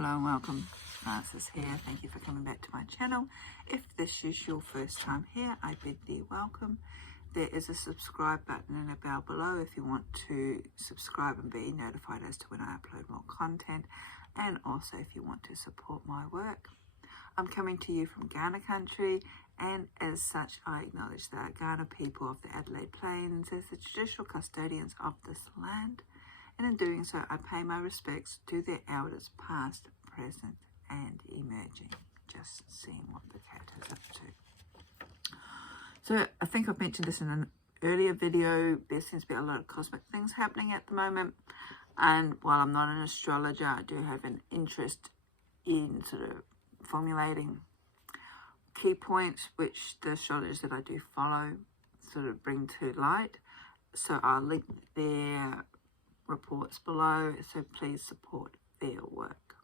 Hello and welcome. Francis here. Thank you for coming back to my channel. If this is your first time here, I bid thee welcome. There is a subscribe button and a bell below if you want to subscribe and be notified as to when I upload more content, and also if you want to support my work. I'm coming to you from Ghana country, and as such I acknowledge the Ghana people of the Adelaide Plains as the traditional custodians of this land. And in doing so, I pay my respects to their elders past, present, and emerging. Just seeing what the cat is up to. So I think I've mentioned this in an earlier video. There seems to be a lot of cosmic things happening at the moment. And while I'm not an astrologer, I do have an interest in sort of formulating key points which the astrologers that I do follow sort of bring to light. So I'll link their reports below, so please support their work.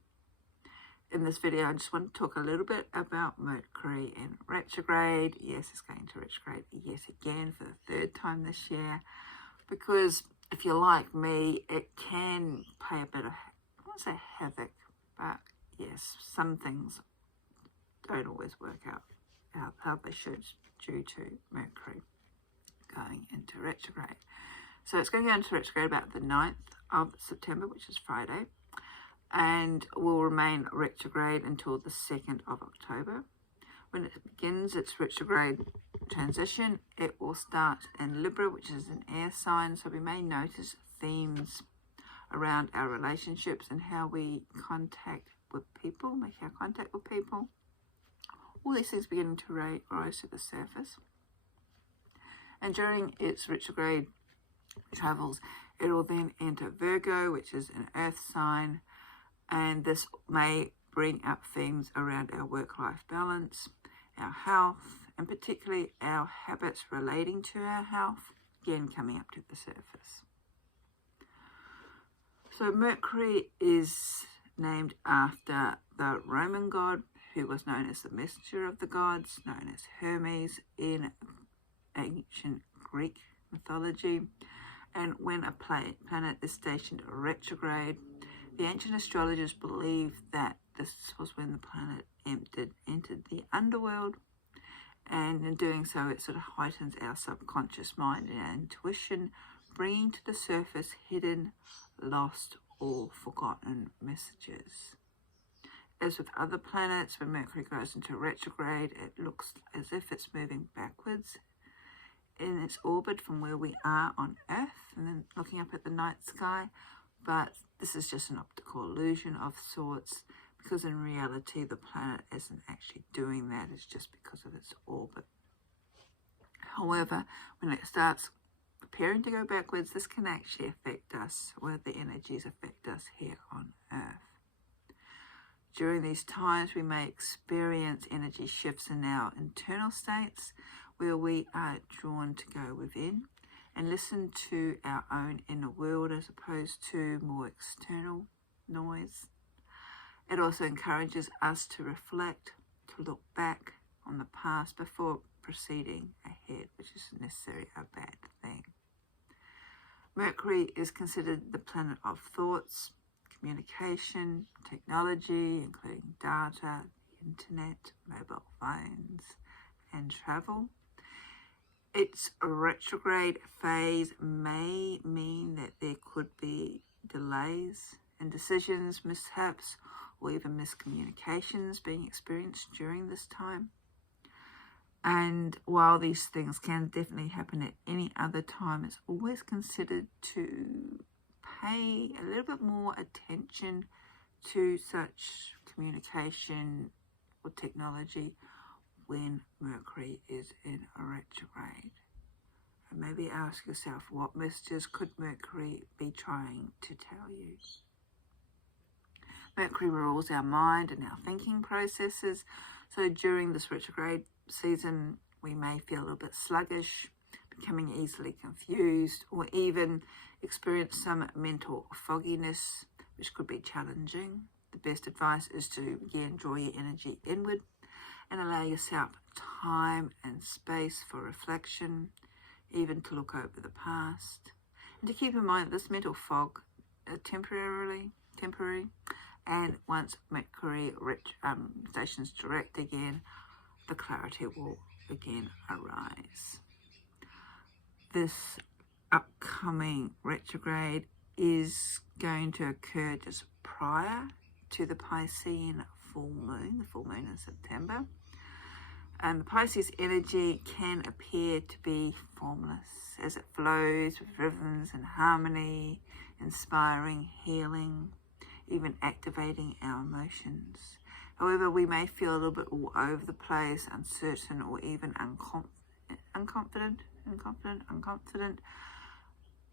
In this video, I just want to talk a little bit about Mercury in retrograde. Yes, it's going to retrograde yet again for the third time this year, because if you're like me, it can play a bit of, I won't say havoc, but yes, some things don't always work out how they should due to Mercury going into retrograde. So it's going to go into retrograde about the 9th of September, which is Friday, and will remain retrograde until the 2nd of October. When it begins its retrograde transition, it will start in Libra, which is an air sign, so we may notice themes around our relationships and how we contact with people, make our contact with people. All these things beginning to rise to the surface. And during its retrograde travels, it will then enter Virgo, which is an earth sign, and this may bring up themes around our work-life balance, our health, and particularly our habits relating to our health, again coming up to the surface. So Mercury is named after the Roman god who was known as the messenger of the gods, known as Hermes in ancient Greek mythology. And when a planet is stationed retrograde, the ancient astrologers believed that this was when the planet entered the underworld, and in doing so it sort of heightens our subconscious mind and our intuition, bringing to the surface hidden, lost or forgotten messages. As with other planets, when Mercury goes into retrograde, it looks as if it's moving backwards in its orbit from where we are on Earth, and then looking up at the night sky, but this is just an optical illusion of sorts, because in reality the planet isn't actually doing that. It's just because of its orbit. However, when it starts appearing to go backwards, this can actually affect us, where the energies affect us here on Earth. During these times, we may experience energy shifts in our internal states, where we are drawn to go within and listen to our own inner world as opposed to more external noise. It also encourages us to reflect, to look back on the past before proceeding ahead, which isn't necessarily a bad thing. Mercury is considered the planet of thoughts, communication, technology, including data, the internet, mobile phones, and travel. Its retrograde phase may mean that there could be delays in decisions, mishaps, or even miscommunications being experienced during this time. And while these things can definitely happen at any other time, it's always considered to pay a little bit more attention to such communication or technology when Mercury is in a retrograde. And maybe ask yourself, what messages could Mercury be trying to tell you? Mercury rules our mind and our thinking processes, so during this retrograde season we may feel a little bit sluggish, becoming easily confused, or even experience some mental fogginess, which could be challenging. The best advice is to again draw your energy inward and allow yourself time and space for reflection, even to look over the past. And to keep in mind that this mental fog is temporary, And once Mercury stations direct again, the clarity will again arise. This upcoming retrograde is going to occur just prior to the Piscean full moon, the full moon in September. And the Pisces energy can appear to be formless as it flows with rhythms and harmony, inspiring, healing, even activating our emotions. However, we may feel a little bit all over the place, uncertain, or even unconfident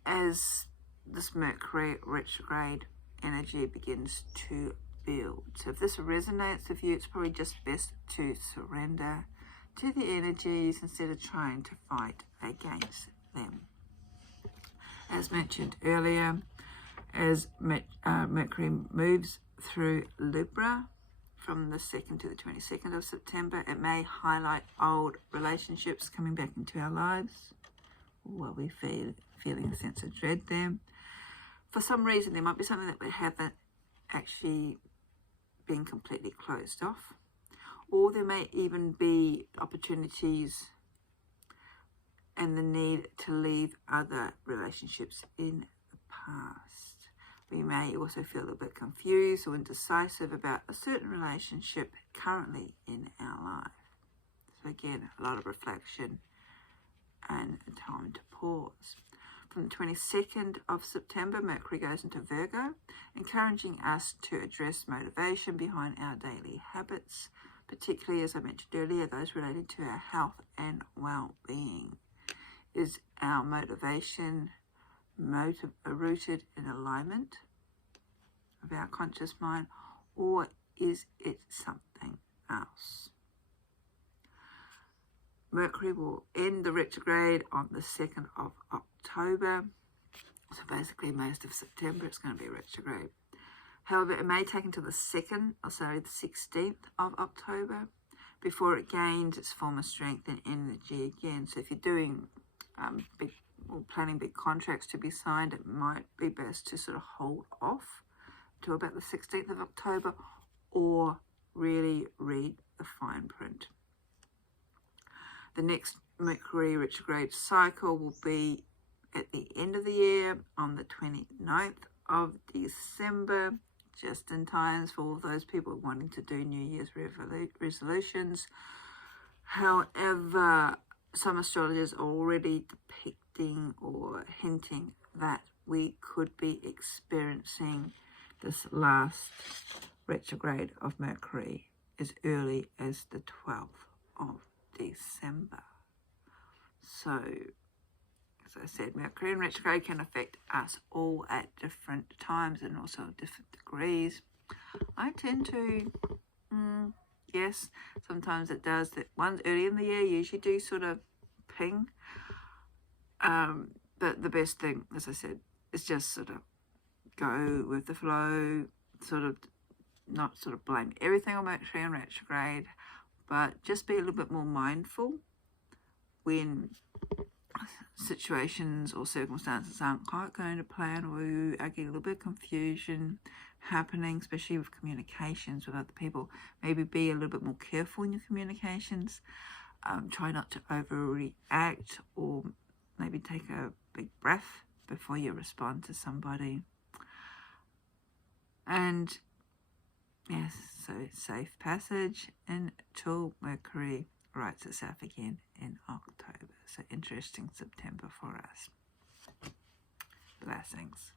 as this Mercury retrograde energy begins to build. So if this resonates with you, it's probably just best to surrender to the energies instead of trying to fight against them. As mentioned earlier, as Mercury moves through Libra from the 2nd to the 22nd of September, it may highlight old relationships coming back into our lives, or we feeling a sense of dread there. For some reason, there might be something that we haven't actually been completely closed off, or there may even be opportunities and the need to leave other relationships in the past. We may also feel a little bit confused or indecisive about a certain relationship currently in our life. So again, a lot of reflection and a time to pause. From the 22nd of September, Mercury goes into Virgo, encouraging us to address motivation behind our daily habits, particularly, as I mentioned earlier, those related to our health and well-being. Is our motivation rooted in alignment of our conscious mind, or is it something else? Mercury will end the retrograde on the 2nd of October. So basically most of September it's going to be retrograde. However, it may take until the 16th of October before it gains its former strength and energy again. So if you're doing planning big contracts to be signed, it might be best to sort of hold off to about the 16th of October or really read the fine print. The next Mercury retrograde cycle will be at the end of the year on the 29th of December, just in time for all those people wanting to do New Year's resolutions. However, some astrologers are already depicting or hinting that we could be experiencing this last retrograde of Mercury as early as the 12th of December. So, as I said, Mercury in retrograde can affect us all at different times and also different degrees. I tend to, yes, sometimes it does. That ones early in the year usually do sort of ping. But the best thing, as I said, is just sort of go with the flow, sort of not sort of blame everything on Mercury in retrograde, but just be a little bit more mindful when situations or circumstances aren't quite going to plan, or you are getting a little bit of confusion happening, especially with communications with other people. Maybe be a little bit more careful in your communications. Try not to overreact, or maybe take a big breath before you respond to somebody. And yes, so safe passage until Mercury rights itself again in October. So interesting September for us. Blessings.